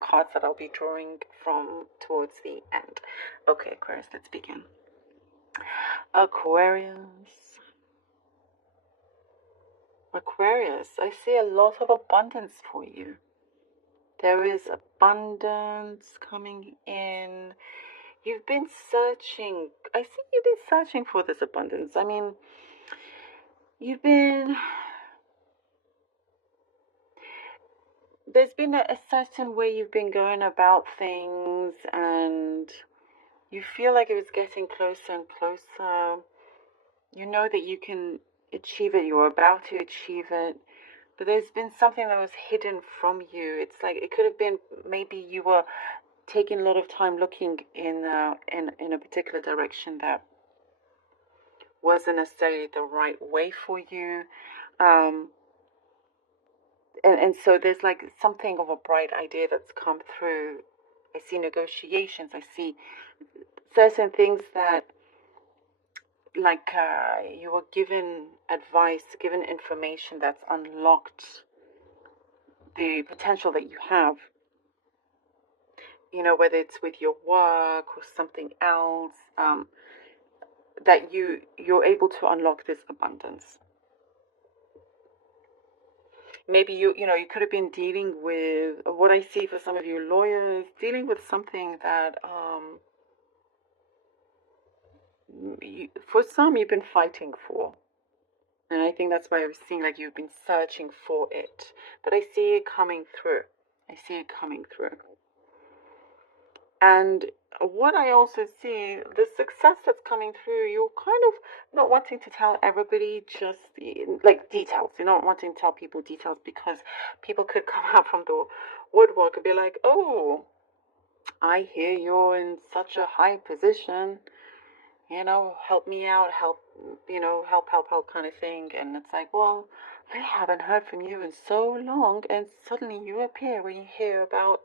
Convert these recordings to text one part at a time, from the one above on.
cards that I'll be drawing from towards the end. Okay, Aquarius, let's begin. Aquarius. Aquarius, I see a lot of abundance for you. There is abundance coming in. You've been searching. I see you've been searching for this abundance. I mean, there's been a certain way you've been going about things, and you feel like it was getting closer and closer. You know that you can achieve it. You're about to achieve it. But there's been something that was hidden from you. It's like it could have been maybe you were taking a lot of time looking in a particular direction that wasn't necessarily the right way for you. And so there's like something of a bright idea that's come through. I see negotiations. I see certain things that, like, you were given advice, given information that's unlocked the potential that you have. You know, whether it's with your work or something else, that you're able to unlock this abundance. Maybe you could have been dealing with what I see for some of you lawyers, dealing with something that for some you've been fighting for. And I think that's why I was seeing like you've been searching for it. But I see it coming through. I see it coming through. And what I also see, the success that's coming through, you're kind of not wanting to tell everybody just like details. You're not wanting to tell people details because people could come out from the woodwork and be like, oh, I hear you're in such a high position. You know, help me out, help kind of thing. And it's like, well, I haven't heard from you in so long, and suddenly you appear when you hear about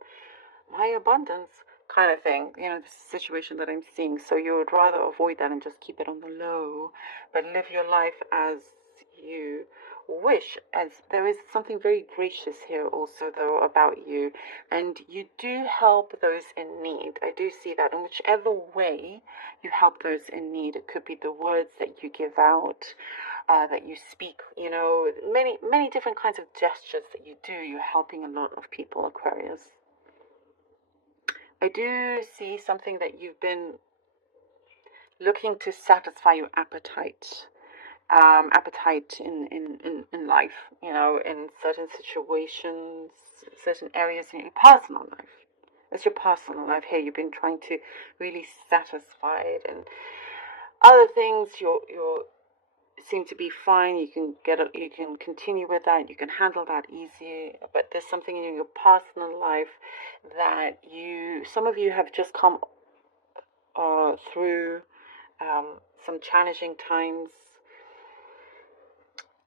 my abundance kind of thing. You know, this situation that I'm seeing. So you would rather avoid that and just keep it on the low, but live your life as you wish. As there is something very gracious here also though about you, and you do help those in need. I do see that in whichever way you help those in need. It could be the words that you give out, that you speak, you know, many different kinds of gestures that you do. You're helping a lot of people, Aquarius. I do see something that you've been looking to satisfy your appetite. Appetite in life, you know, in certain situations, certain areas in your personal life. It's your personal life here. You've been trying to really satisfy it, and other things you seem to be fine. You can continue with that. You can handle that easy. But there's something in your personal life that some of you have just come through some challenging times,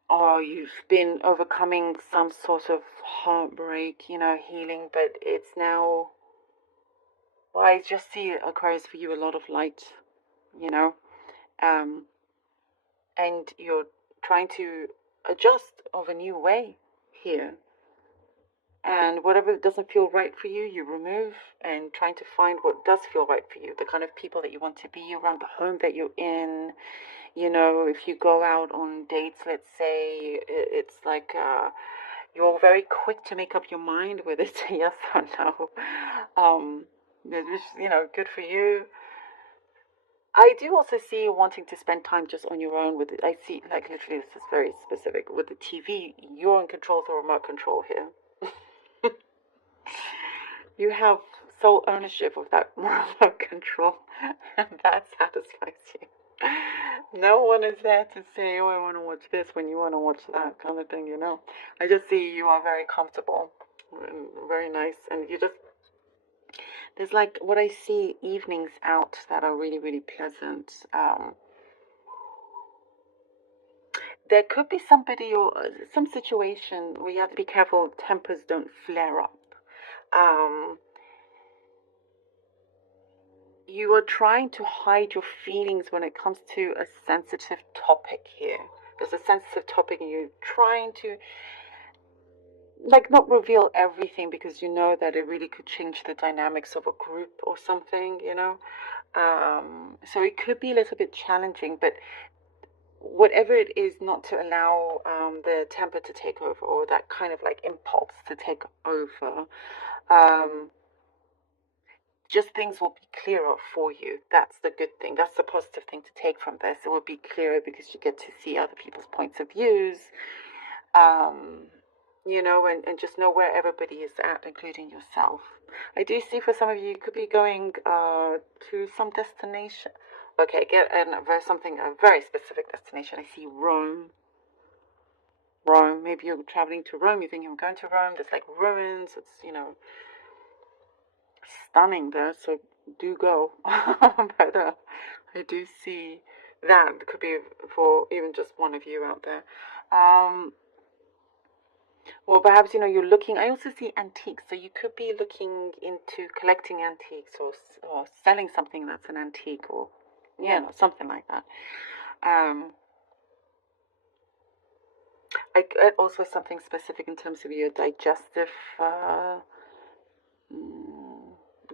or you've been overcoming some sort of heartbreak, you know, healing, but it's now, well, I just see, Aquarius, for you a lot of light, you know, and you're trying to adjust of a new way here. And whatever doesn't feel right for you, you remove, and trying to find what does feel right for you, the kind of people that you want to be around, the home that you're in. You know, if you go out on dates, let's say, it's like you're very quick to make up your mind whether it's a yes or no. Which, you know, good for you. I do also see you wanting to spend time just on your own with it. I see, like, literally, this is very specific. With the TV, you're in control of the remote control here. You have sole ownership of that remote control, and that satisfies you. No one is there to say, oh, I want to watch this when you want to watch that kind of thing, you know. I just see you are very comfortable, very nice, and you just, there's like what I see evenings out that are really, really pleasant. There could be somebody or some situation where you have to be careful tempers don't flare up. You are trying to hide your feelings when it comes to a sensitive topic here. There's a sensitive topic and you're trying to like not reveal everything, because you know that it really could change the dynamics of a group or something, you know. So it could be a little bit challenging, but whatever it is, not to allow the temper to take over, or that kind of like impulse to take over. Um, just things will be clearer for you. That's the good thing. That's the positive thing to take from this. It will be clearer because you get to see other people's points of views, um, you know, and just know where everybody is at, including yourself. I do see for some of you, you could be going to some destination. Okay, get a very specific destination. I see Rome. Rome. Maybe you're traveling to Rome. You think I'm going to Rome. There's like ruins. It's, you know, stunning there. So do go. But I do see that it could be for even just one of you out there. Or perhaps, you know, you're looking, I also see antiques. So you could be looking into collecting antiques, or selling something that's an antique, or, you know, something like that. I also something specific in terms of your digestive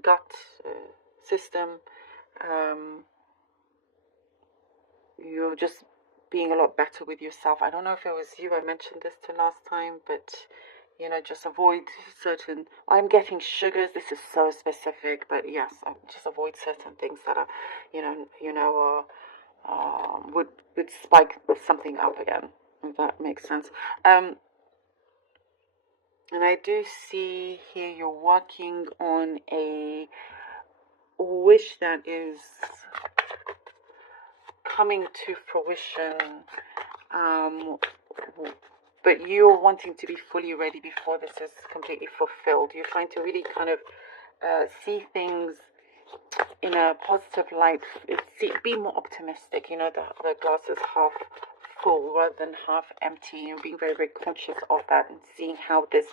gut system. You're just being a lot better with yourself. I don't know if it was you I mentioned this to last time, but you know, just avoid certain. I'm getting sugars. This is so specific, but yes, just avoid certain things that are, would spike something up again. If that makes sense. And I do see here you're working on a wish that is coming to fruition, but you're wanting to be fully ready before this is completely fulfilled. You're trying to really kind of see things in a positive light. Be more optimistic. You know, the glass is half full rather than half empty. You're being very, very conscious of that, and seeing how this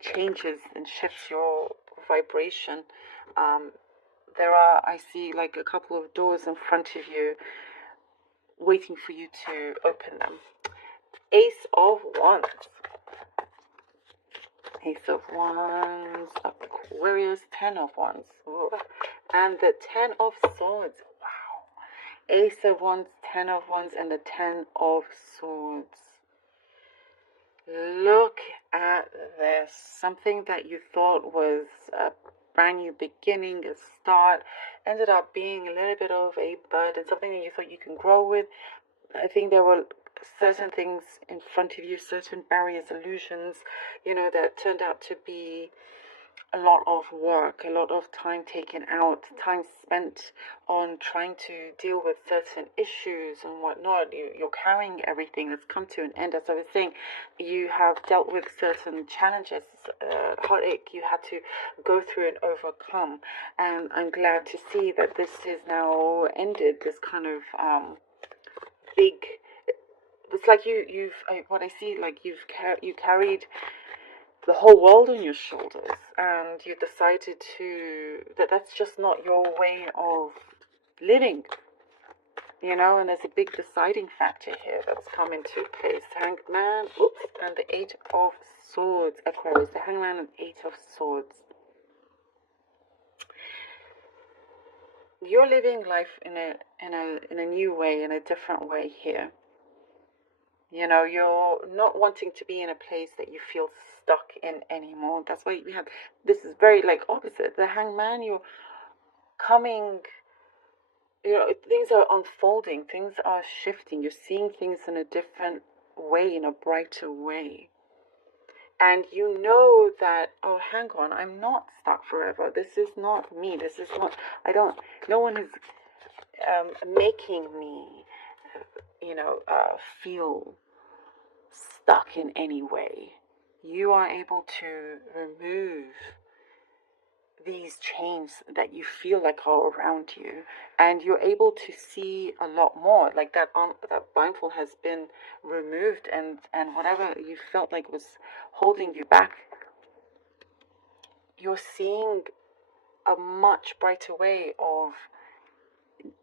changes and shifts your vibration. I see like a couple of doors in front of you waiting for you to open them. Ace of Wands. Ace of Wands, Aquarius, Ten of Wands. Ooh. And the Ten of Swords. Wow. Ace of Wands, Ten of Wands, and the Ten of Swords. Look at this. Something that you thought was a brand new beginning, a start, ended up being a little bit of a burden, something that you thought you can grow with. I think there were certain things in front of you, certain barriers, illusions, you know, that turned out to be a lot of work, a lot of time taken out, time spent on trying to deal with certain issues and whatnot. You're carrying everything that's come to an end. As I was saying, you have dealt with certain challenges, heartache you had to go through and overcome. And I'm glad to see that this is now ended, this kind of big. It's like what I see, like you carried the whole world on your shoulders, and you decided that's just not your way of living, you know. And there's a big deciding factor here that's come into place. Hanged Man, and the Eight of Swords. Aquarius, the Hangman and Eight of Swords. You're living life in a new way, in a different way here. You know, you're not wanting to be in a place that you feel stuck in anymore. That's why we have, this is very like opposite. The Hangman, you're coming, you know, things are unfolding, things are shifting. You're seeing things in a different way, in a brighter way. And you know that, oh, hang on, I'm not stuck forever. This is not me. This is not, no one is making me, feel stuck in any way. You are able to remove these chains that you feel like are around you, and you're able to see a lot more. Like that blindfold has been removed, and whatever you felt like was holding you back, you're seeing a much brighter way of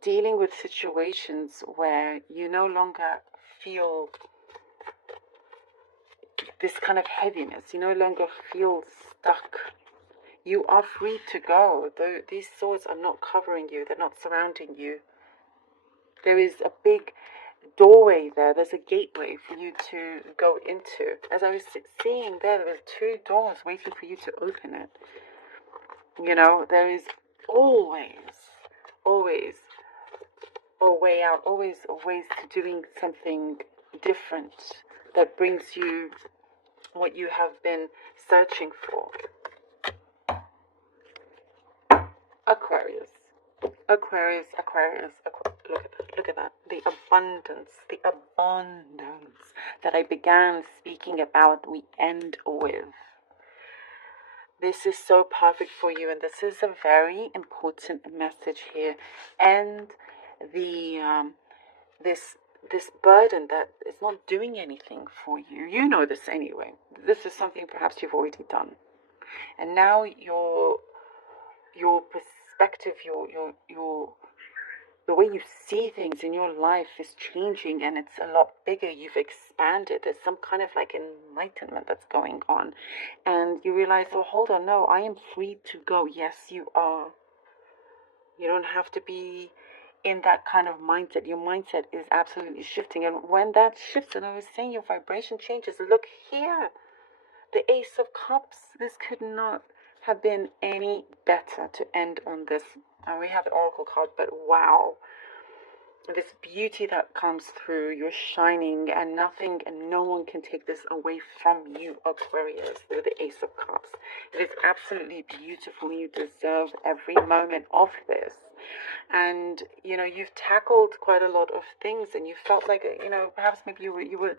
dealing with situations where you no longer feel this kind of heaviness. You no longer feel stuck. You are free to go. These swords are not covering you. They're not surrounding you. There is a big doorway there. There's a gateway for you to go into. As I was seeing there were 2 doors waiting for you to open it. You know, there is always a way out, always ways to doing something different that brings you what you have been searching for. Aquarius. Look at that. The abundance that I began speaking about, we end with. This is so perfect for you, and this is a very important message here. And the this burden that is not doing anything for you. You know this anyway. This is something perhaps you've already done, and now your perspective, the way you see things in your life is changing, and it's a lot bigger. You've expanded. There's some kind of like enlightenment that's going on, and you realize, oh, hold on, no, I am free to go. Yes, you are. You don't have to be in that kind of mindset. Your mindset is absolutely shifting, and when that shifts, and I was saying your vibration changes, look here, the Ace of Cups. This could not have been any better to end on this. And we have the Oracle card, but wow, this beauty that comes through, you're shining, and nothing and no one can take this away from you, Aquarius, with the Ace of Cups. It is absolutely beautiful. You deserve every moment of this. And, you know, you've tackled quite a lot of things, and you felt like, you know, perhaps maybe you were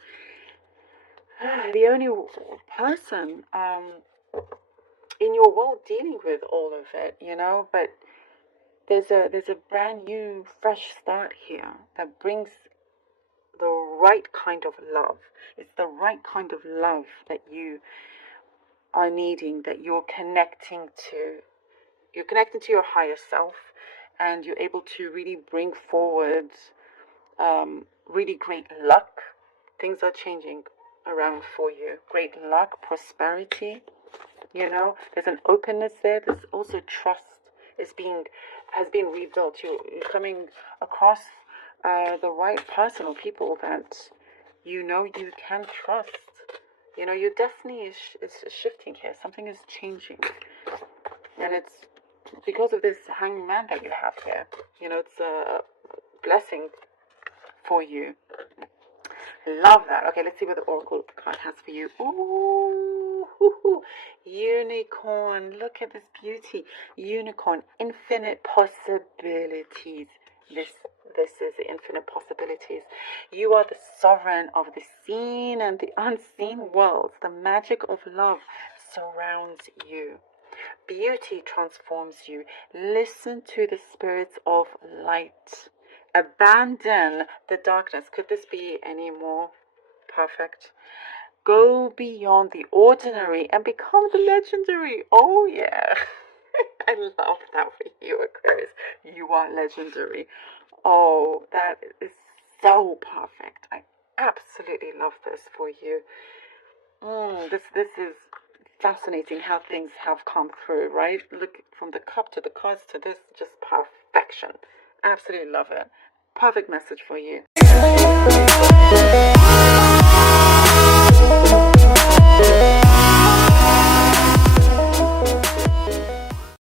the only person in your world dealing with all of it, you know, but there's a brand new fresh start here that brings the right kind of love. It's the right kind of love that you are needing, that you're connecting to. You're connecting to your higher self, and you're able to really bring forward really great luck. Things are changing around for you. Great luck, prosperity. You know, there's an openness there. There's also trust has been rebuilt. You're coming across the right person or people that you know you can trust. You know, your destiny is shifting here. Something is changing, and it's because of this hangman that you have here. You know, it's a blessing for you. Love that. Okay, let's see what the Oracle card has for you. Ooh, unicorn. Look at this beauty. Unicorn. Infinite possibilities. This is the infinite possibilities. You are the sovereign of the seen and the unseen worlds. The magic of love surrounds you. Beauty transforms you. Listen to the spirits of light. Abandon the darkness. Could this be any more perfect? Go beyond the ordinary and become the legendary. Oh, yeah. I love that for you, Aquarius. You are legendary. Oh, that is so perfect. I absolutely love this for you. This is fascinating how things have come through, right? Look, from the cup to the cards to this, just perfection. Absolutely love it. Perfect message for you.